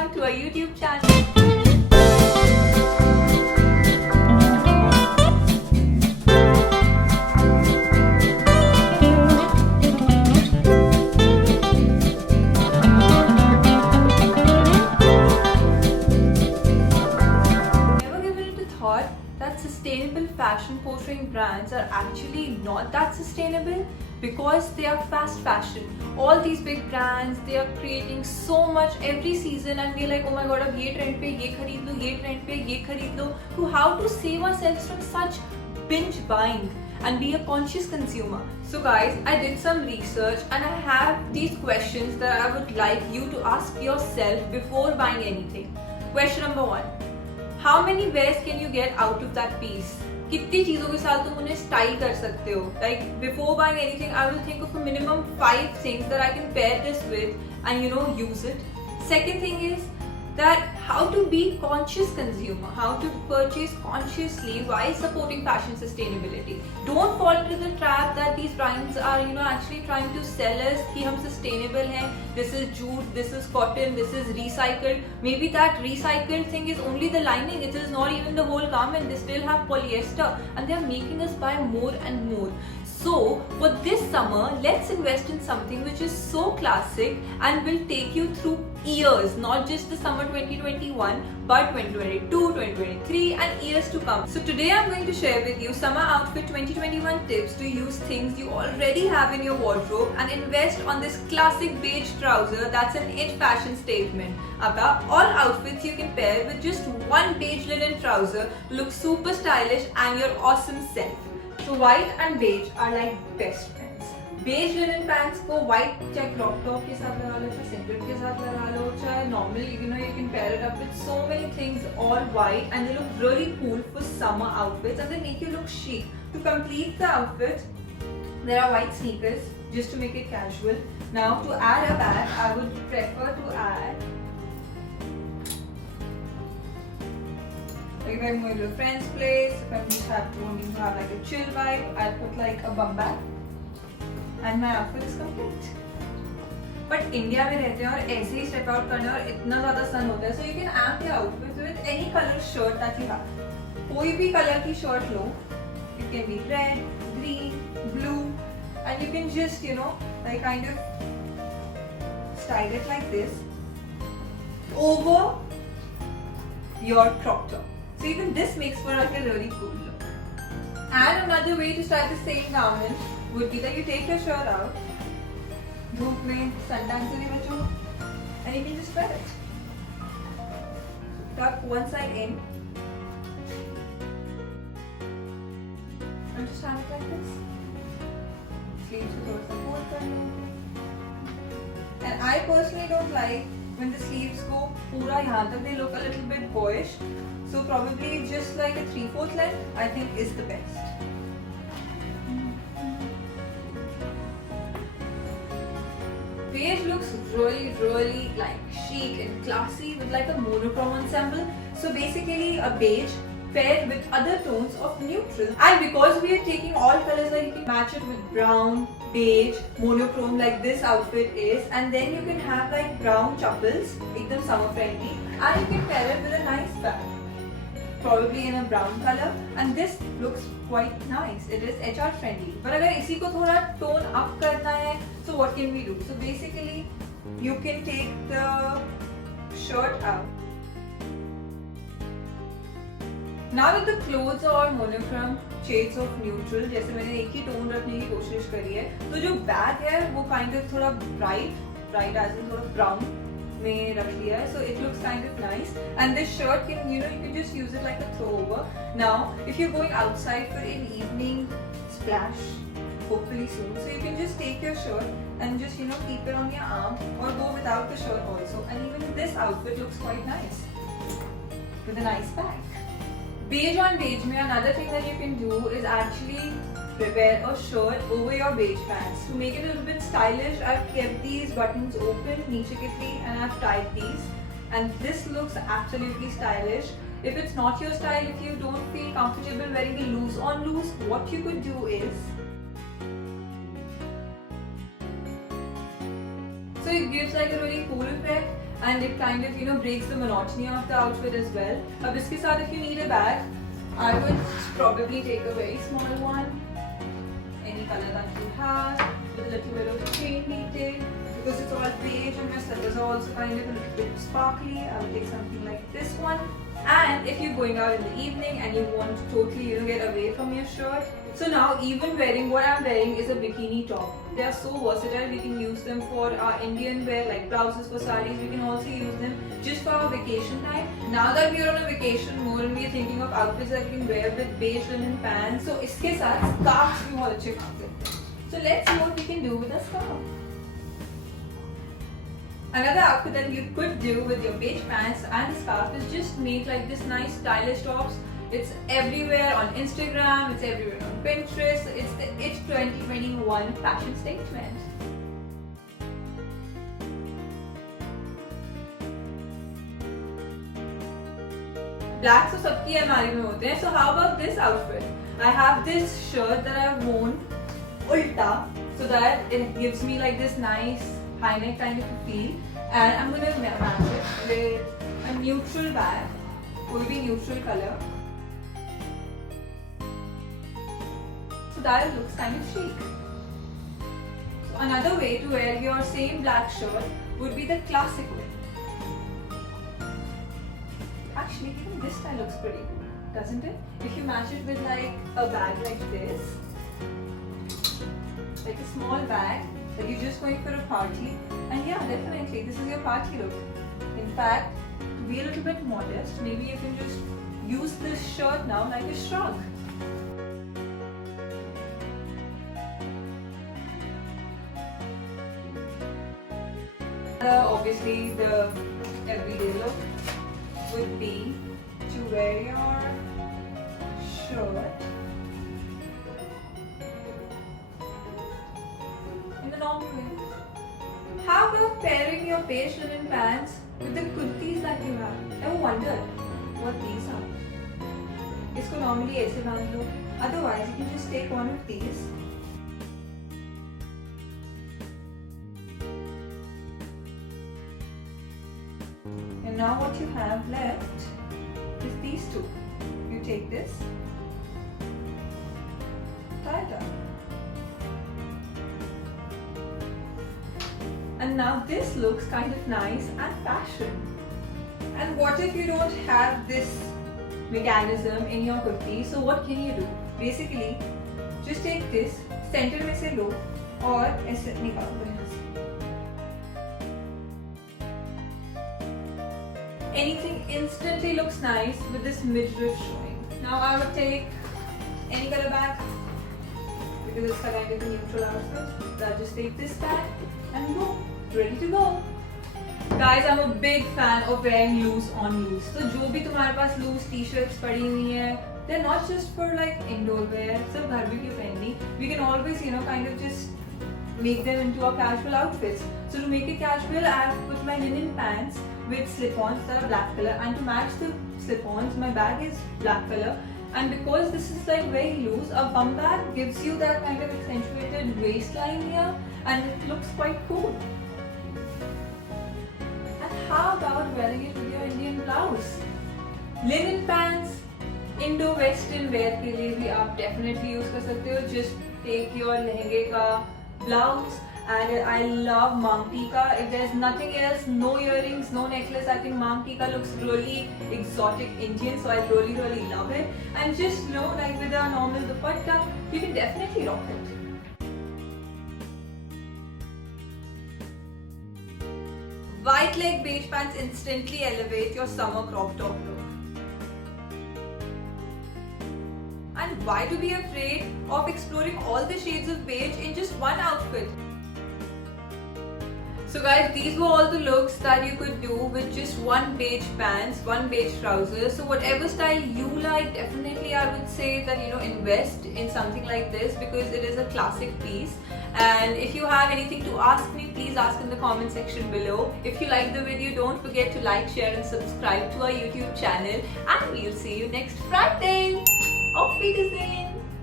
back to our YouTube channel. Never given it a thought that sustainable fashion portraying brands are actually not that sustainable because they are fast fashion. All these big brands, they are creating so much every season and we're like, oh my god, अब ये trend पे ये खरीद लो, ये trend पे ये खरीद लो. So how to save ourselves from such binge buying and be a conscious consumer? So guys, I did some research and I have these questions that I would like you to ask yourself before buying anything. Question number 1. How many wears can you get out of that piece? कितनी चीजों के साथ तुम उन्हें style कर सकते हो? Like before buying anything, I will think of a minimum 5 things that I can pair this with and use it. Second thing is that how to be conscious consumer, how to purchase consciously while supporting fashion sustainability. Don't fall into the trap that these brands are actually trying to sell us कि हम sustainable हैं, this is jute, this is cotton, this is recycled. Maybe that recycled thing is only the lining, it is not even the whole garment. They still have polyester and they are making us buy more and more. So for this summer, let's invest in something which is so classic and will take you through years, not just the summer 2021 but 2022, 2023 and years to come. So today I'm going to share with you summer outfit 2021 tips to use things you already have in your wardrobe and invest on this classic beige trouser that's an it fashion statement. Abba, all outfits you can pair with just one beige linen trouser, look super stylish and your awesome self. So white and beige are like best friends. Beige linen pants को white चाहे crop top के साथ लगा लो, चाहे singlet के साथ लगा लो, चाहे normal you can pair it up with so many things all white and they look really cool for summer outfits and they make you look chic. To complete the outfit, there are white sneakers just to make it casual. Now to add a bag, I would prefer to add. Like if I'm going to a friend's place, if I'm just wanting to have like a chill vibe, I'll put like a bum bag and my outfit is complete. But India में रहते हैं और ऐसे ही step out करना है और इतना ज़्यादा sun होता है, so you can amp your outfit with any color shirt that you have. कोई भी color की shirt low, it can be red, green, blue, and you can just like kind of style it like this over your crop top. So even this makes for like a really cool look. And another way to style the same garment would be that you take your shirt out, धूप में suntan से नहीं बचो, and you can just wear it. Tuck one side in, and just hang it like this. Sleeves को थोड़ा सा fold कर लो. And I personally don't like when the sleeves go पूरा यहाँ तक, they look a little bit boyish. So probably just like a 3/4 length, I think is the best. Beige looks really like chic and classy with like a monochrome ensemble. So basically a beige paired with other tones of neutral. And because we are taking all colors, like you can match it with brown, beige, monochrome like this outfit is, and then you can have like brown chappals, ekdam summer friendly, and you can pair it with a nice bag. Probably in a brown color, and this looks quite nice. It is HR friendly. But अगर इसी को थोड़ा tone up करना है, so what can we do? So basically, you can take the shirt out. Now with the clothes or monochrome shades of neutral, जैसे मैंने एक ही tone रखने की कोशिश करी है, तो जो bag है वो kind of थोड़ा bright as in थोड़ा brown में रख लिया है, so it looks kind of nice. And this shirt can you can just use it like a throwover. Now if you're going outside for an evening splash, hopefully soon, so you can just take your shirt and just keep it on your arm or go without the shirt also, and even this outfit looks quite nice with a nice bag. Beige on beige में another thing that you can do is actually wear a shirt over your beige pants. To make it a little bit stylish, I've kept these buttons open नीचे के three and I've tied these, and this looks absolutely stylish. If it's not your style, if you don't feel comfortable wearing the loose on loose, what you could do is, so it gives like a really cool effect. and it kind of breaks the monotony of the outfit as well. Iske saath, if you need a bag, I would probably take a very small one, any color that you have, with a little bit of chain detail. Because it's all beige and my slippers are also kind of a little bit sparkly, I would take something like this one. And if you're going out in the evening and you want to totally get away from your shirt, so now even wearing what I'm wearing is a bikini top. They are so versatile. We can use them for our Indian wear like blouses for sarees. We can also use them just for our vacation time. Now that we are on a vacation mode and we are thinking of outfits that we can wear with beige linen pants, so iske saath scarves bhi bahut अच्छे काम करते हैं. So let's see what we can do with a scarf. Another outfit that you could do with your beige pants and scarf is just make like this nice stylish tops. It's everywhere on Instagram, it's everywhere on Pinterest. It's the It 2021 fashion statement. Blacks तो सबकी अलमारी में होते हैं. So how about this outfit? I have this shirt that I've worn ulta so that it gives me like this nice high neck kind of a feel, and I'm gonna match it with a neutral bag, कोई भी neutral color, so that it looks kind of chic. So another way to wear your same black shirt would be the classic way. Actually, even this style looks pretty cool, doesn't it? If you match it with like a bag like this, like a small bag that you're just going for a party, and yeah, definitely this is your party look. In fact, to be a little bit modest, maybe you can just use this shirt now like a shrug. Obviously, the everyday look would be to wear your shirt in the normal way. How about pairing your beige linen pants with the kurtis that you have? Ever wondered what these are? इसको normally ऐसे बांध लो. Otherwise, you can just take one of these. And now what you have left is these two. You take this, tie it up. And now this looks kind of nice and fashion. And what if you don't have this mechanism in your kurti? So what can you do? Basically, just take this, center में से लो और ऐसे निकाल दो यहाँ से. Anything instantly looks nice with this midriff showing. Now I would take any color bag because it's kind of a neutral outfit. So I'll just take this bag and go. Ready to go. Guys, I'm a big fan of wearing loose on loose. So जो भी तुम्हारे पास loose t-shirts पड़ी हुई हैं, they're not just for like indoor wear, सिर्फ घर भी क्यों पहननी. We can always kind of just make them into our casual outfits. So to make it casual, I have put my linen pants with slip-ons that are black color, and to match the slip-ons, my bag is black color. And because this is like very loose, a bum bag gives you that kind of accentuated waistline here, and it looks quite cool. And how about wearing it with your Indian blouse? Linen pants, Indo-Western wear के लिए भी आप definitely use कर सकते हो. Just take your लहंगे का blouse. And I love Mang Tika. If there's nothing else, no earrings, no necklace, I think Mang Tika looks really exotic Indian, so I really love it. And just like with a normal dupatta, you can definitely rock it. White leg beige pants instantly elevate your summer crop top look. And why to be afraid of exploring all the shades of beige in just one outfit? So guys, these were all the looks that you could do with just one beige pants, one beige trousers. So whatever style you like, definitely I would say that invest in something like this because it is a classic piece. And if you have anything to ask me, please ask in the comment section below. If you like the video, don't forget to like, share and subscribe to our YouTube channel. And we'll see you next Friday. Auf Wiedersehen!